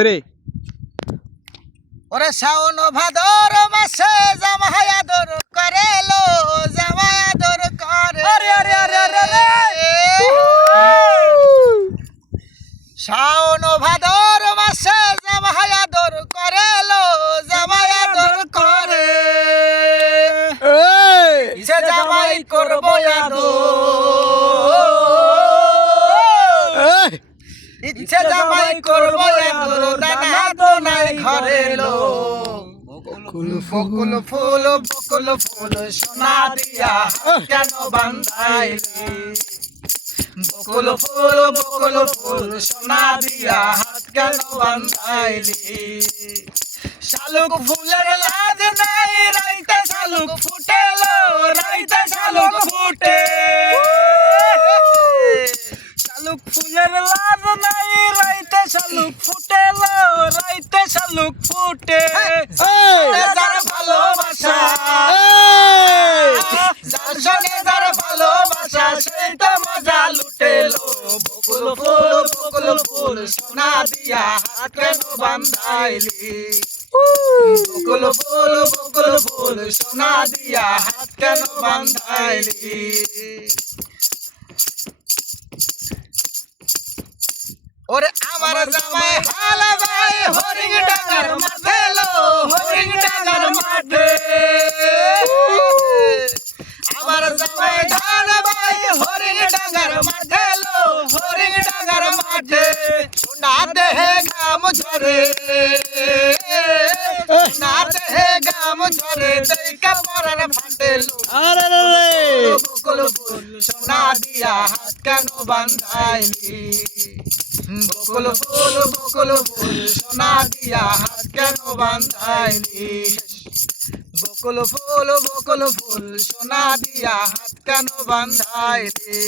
Three ওরে শাওন ভাদর মাসে জামাই আদর করে লো জামাই আদর করে আরে, আরে, আরে, আরে। শাওন ভাদর মাসে জামাই আদর করে লো জামাই আদর করে। সে জামাই করব আদর। জামাই করব দানা তো নাই ঘরে লো বকুল ফুল ফুল বকুল ফুল সোনা দিয়া হাত কেন বান্ধাইলি? বকুল ফুল বকুল ফুল সোনা দিয়া হাত কেন বান্ধাইলি? শালুক ফুলের লাজ নাই রাইতে শালুক ফুটে। যার ভালোবাসা। যার সঙ্গে যার ভালোবাসা সেই তো মজা লুটেলো। বকুল ফুল বকুল ফুল সোনা দিয়া হাত কেন বান্ধাইলি? বকুল ফুল বকুল ফুল সোনা দিয়া হাত কেন বান্ধাইলি? ওরে আমার জামাই হালা ভাই হরিং ডাঙ্গার মাঠে লো হরিং ডাঙ্গার মাঠে আমার জামাই ধান ভাই হরিং ডাঙ্গার মাঠে লো হরিং ডাঙ্গার মাঠে। সোনা দেহে গাম ঝরে। সোনা দেহে গাম ঝরে দেখা পরার ফাটে লো বকুল ফুল সোনা দিয়া হাত কেন বান্ধাইলি বকুল ফুল, বকল ফুল, সোনা দিয়া হাত কেন বান্ধাইলি বকল ফুল বকল ফুল, সোনা দিয়া হাত কেন বান্ধাইলি